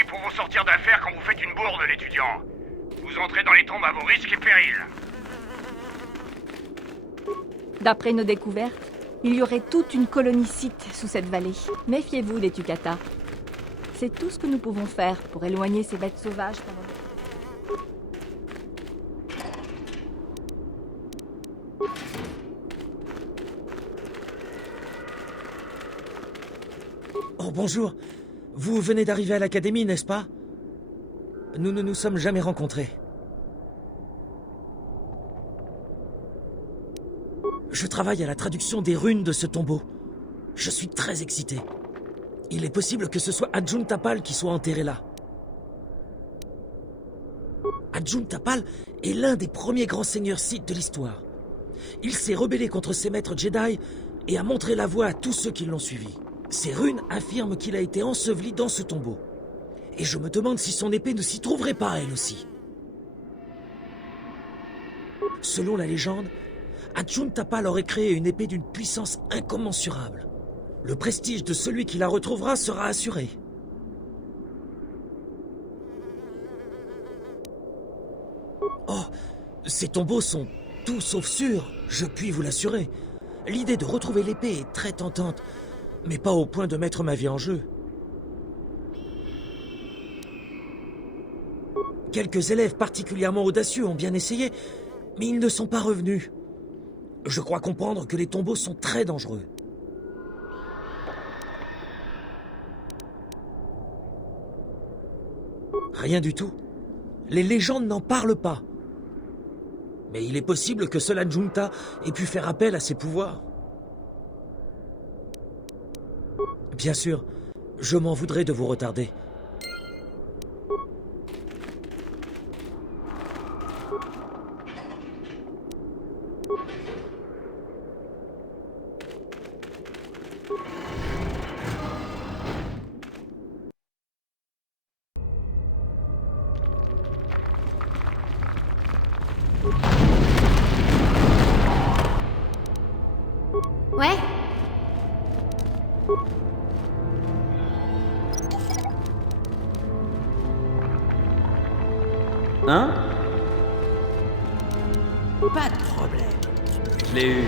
ici pour vous sortir d'affaire quand vous faites une bourde, l'étudiant. Vous entrez dans les tombes à vos risques et périls. D'après nos découvertes, il y aurait toute une colonie scythe sous cette vallée. Méfiez-vous des Tukata. C'est tout ce que nous pouvons faire pour éloigner ces bêtes sauvages pendant... Oh, bonjour. Vous venez d'arriver à l'académie, n'est-ce pas? Nous ne nous sommes jamais rencontrés. Je travaille à la traduction des runes de ce tombeau. Je suis très excité. Il est possible que ce soit Adjun Tapal qui soit enterré là. Adjun Tapal est l'un des premiers grands seigneurs Sith de l'histoire. Il s'est rebellé contre ses maîtres Jedi et a montré la voie à tous ceux qui l'ont suivi. Ces runes affirment qu'il a été enseveli dans ce tombeau. Et je me demande si son épée ne s'y trouverait pas elle aussi. Selon la légende, Adjun Tapal aurait créé une épée d'une puissance incommensurable. Le prestige de celui qui la retrouvera sera assuré. Oh, ces tombeaux sont tout sauf sûrs, je puis vous l'assurer. L'idée de retrouver l'épée est très tentante, mais pas au point de mettre ma vie en jeu. Quelques élèves particulièrement audacieux ont bien essayé, mais ils ne sont pas revenus. Je crois comprendre que les tombeaux sont très dangereux. Rien du tout. Les légendes n'en parlent pas. Mais il est possible que seul Adjunta ait pu faire appel à ses pouvoirs. Bien sûr, je m'en voudrais de vous retarder. Ouais? Hein? Pas de problème. Je l'ai eu.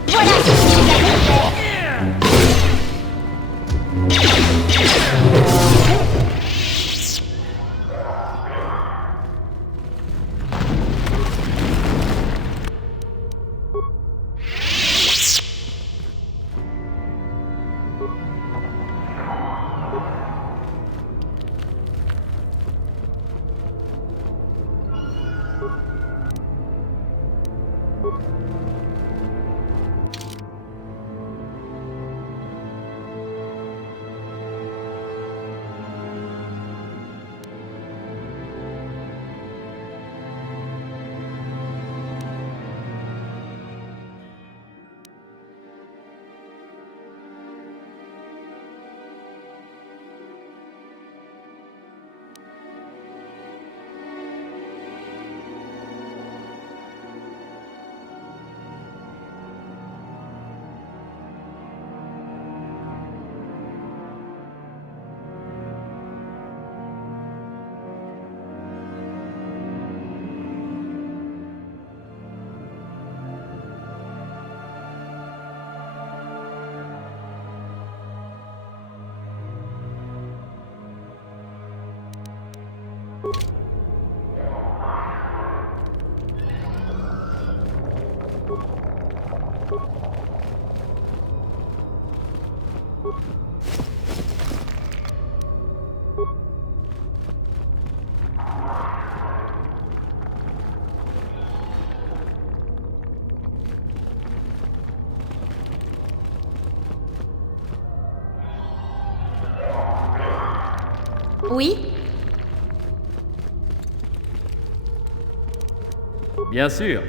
Voilà ce que vous avez fait! Oui? Bien sûr.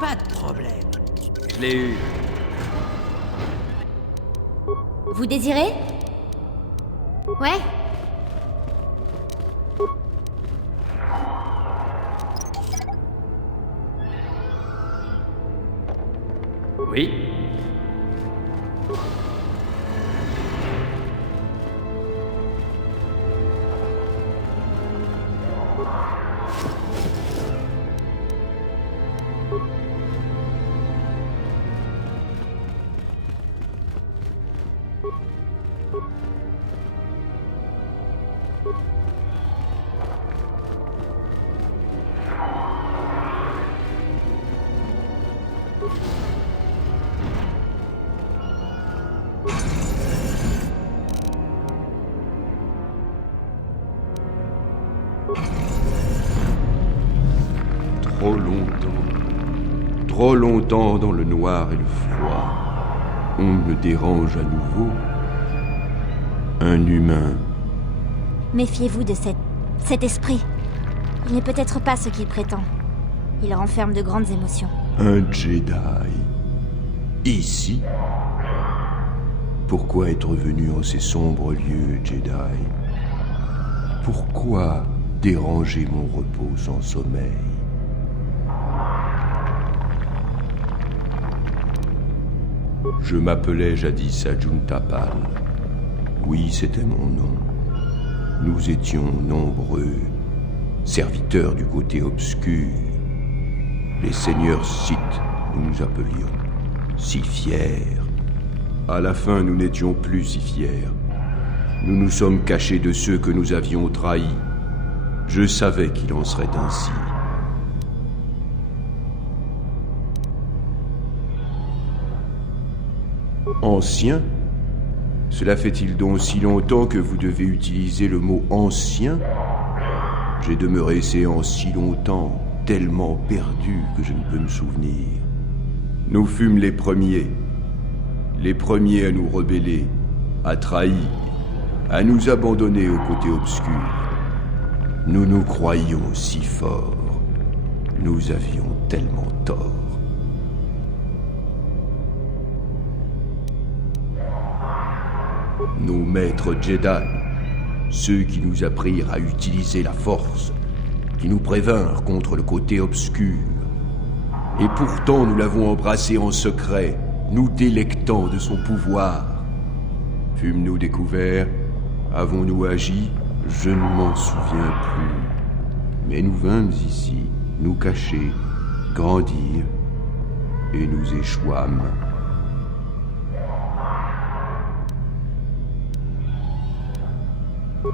Pas de problème. Je l'ai eu. Vous désirez? Ouais? Oui. Trop longtemps dans le noir et le froid. On me dérange à nouveau. Un humain. Méfiez-vous de cet esprit. Il n'est peut-être pas ce qu'il prétend. Il renferme de grandes émotions. Un Jedi. Ici? Pourquoi être venu en ces sombres lieux, Jedi? Pourquoi déranger mon repos sans sommeil? Je m'appelais jadis Ajun Tapal. Oui, c'était mon nom. Nous étions nombreux, serviteurs du côté obscur. Les seigneurs Sith, nous nous appelions. Si fiers. À la fin, nous n'étions plus si fiers. Nous nous sommes cachés de ceux que nous avions trahis. Je savais qu'il en serait ainsi. Ancien? Cela fait-il donc si longtemps que vous devez utiliser le mot ancien? J'ai demeuré séant si longtemps, tellement perdu que je ne peux me souvenir. Nous fûmes les premiers à nous rebeller, à trahir, à nous abandonner au côté obscur. Nous nous croyions si forts, nous avions tellement tort. Nos maîtres Jedi, ceux qui nous apprirent à utiliser la force, qui nous prévinrent contre le côté obscur. Et pourtant nous l'avons embrassé en secret, nous délectant de son pouvoir. Fûmes-nous découverts? Avons-nous agi? Je ne m'en souviens plus. Mais nous vînmes ici, nous cacher, grandir, et nous échouâmes.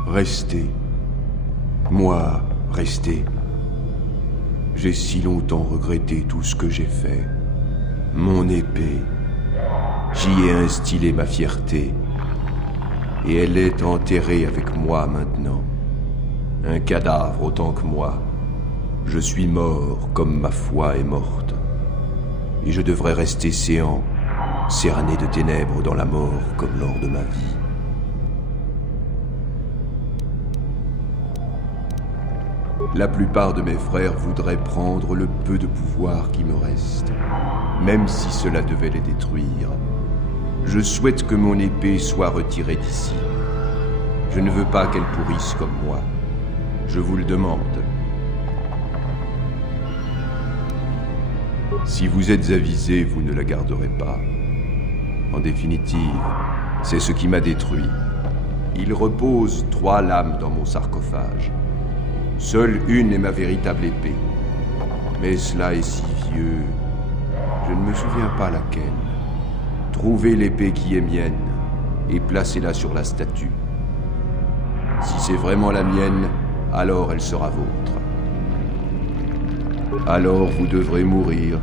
Restez. Moi, restez. J'ai si longtemps regretté tout ce que j'ai fait. Mon épée. J'y ai instillé ma fierté. Et elle est enterrée avec moi maintenant. Un cadavre autant que moi. Je suis mort comme ma foi est morte. Et je devrais rester séant, cerné de ténèbres dans la mort comme lors de ma vie. La plupart de mes frères voudraient prendre le peu de pouvoir qui me reste, même si cela devait les détruire. Je souhaite que mon épée soit retirée d'ici. Je ne veux pas qu'elle pourrisse comme moi. Je vous le demande. Si vous êtes avisé, vous ne la garderez pas. En définitive, c'est ce qui m'a détruit. Il repose 3 lames dans mon sarcophage. Seule une est ma véritable épée. Mais cela est si vieux, je ne me souviens pas laquelle. Trouvez l'épée qui est mienne et placez-la sur la statue. Si c'est vraiment la mienne, alors elle sera vôtre. Alors vous devrez mourir.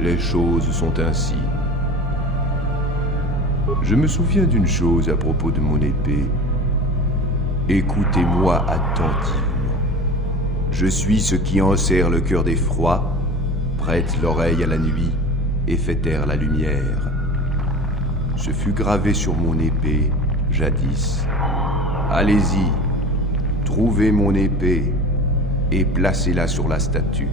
Les choses sont ainsi. Je me souviens d'une chose à propos de mon épée. Écoutez-moi attentivement. Je suis ce qui enserre le cœur des froids, prête l'oreille à la nuit et fait taire la lumière. Ce fut gravé sur mon épée, jadis. Allez-y, trouvez mon épée et placez-la sur la statue.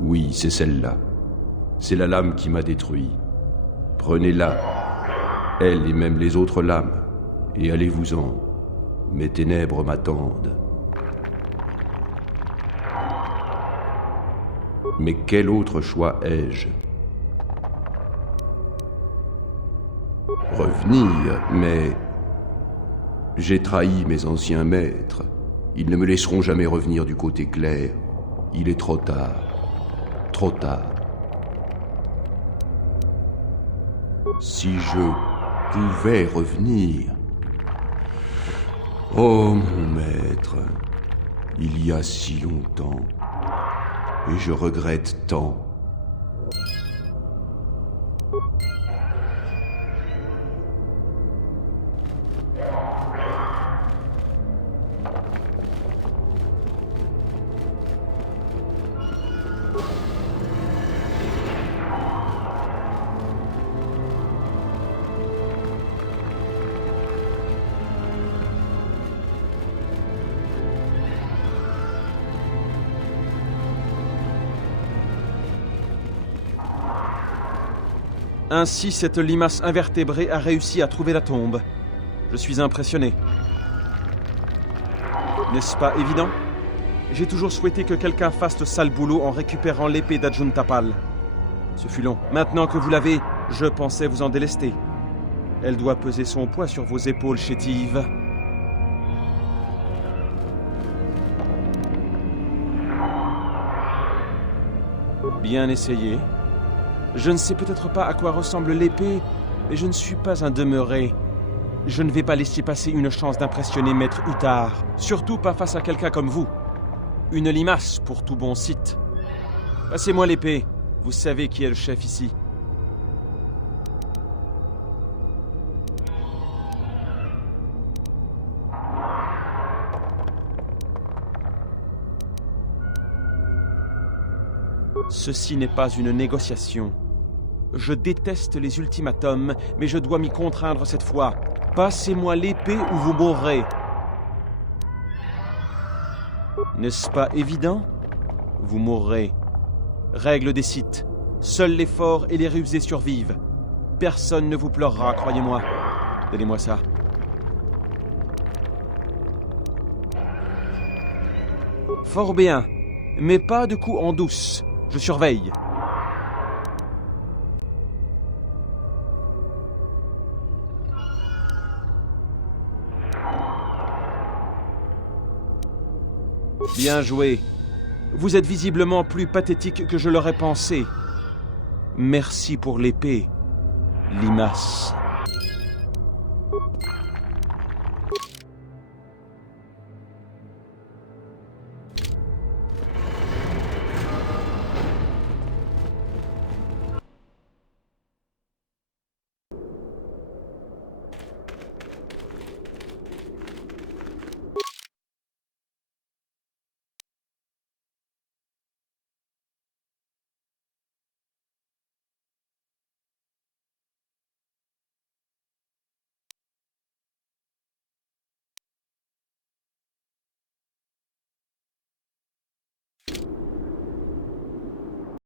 Oui, c'est celle-là. C'est la lame qui m'a détruit. Prenez-la, elle et même les autres lames, et allez-vous-en. Mes ténèbres m'attendent. Mais quel autre choix ai-je? Revenir, mais... J'ai trahi mes anciens maîtres. Ils ne me laisseront jamais revenir du côté clair. Il est trop tard. Trop tard. Si je pouvais revenir... Oh, mon maître, il y a si longtemps, et je regrette tant. Ainsi, cette limace invertébrée a réussi à trouver la tombe. Je suis impressionné. N'est-ce pas évident? J'ai toujours souhaité que quelqu'un fasse le sale boulot en récupérant l'épée d'Ajun Tapal. Ce fut long. Maintenant que vous l'avez, je pensais vous en délester. Elle doit peser son poids sur vos épaules, chétive. Bien essayé. Je ne sais peut-être pas à quoi ressemble l'épée, mais je ne suis pas un demeuré. Je ne vais pas laisser passer une chance d'impressionner Maître Uttar, surtout pas face à quelqu'un comme vous. Une limace pour tout bon site. Passez-moi l'épée, vous savez qui est le chef ici. Ceci n'est pas une négociation. Je déteste les ultimatums, mais je dois m'y contraindre cette fois. Passez-moi l'épée ou vous mourrez. N'est-ce pas évident? Vous mourrez. Règle des sites. Seuls les forts et les rusés survivent. Personne ne vous pleurera, croyez-moi. Donnez-moi ça. Fort bien, mais pas de coups en douce. Je surveille. Bien joué. Vous êtes visiblement plus pathétique que je l'aurais pensé. Merci pour l'épée, limace.